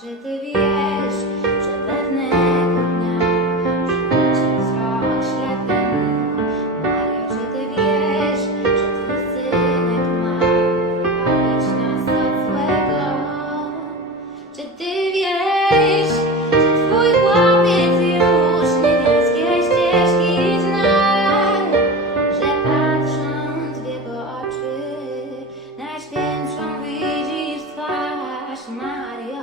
czy ty wiesz, że pewnego dnia przywróci wzrok ślepemu? Mario, czy ty wiesz, że twój synek ma wybawić nas od złego? Czy ty wiesz, że twój chłopiec już niebieskie ścieżki zna? Że patrząc w jego oczy, najświętszą widzisz twarz, Mario.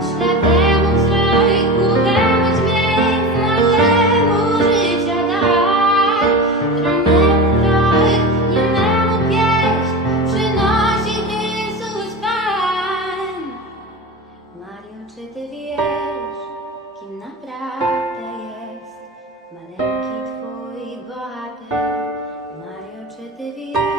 Ślepemu wzrok, głuchemu dźwięk, nagłemu życia dar, chromemu krok, niememu pieśń przynosi Chrystus Pan. Mario, czy ty wiesz, kim naprawdę jest maleńki twój bohater? Mario, czy ty wiesz?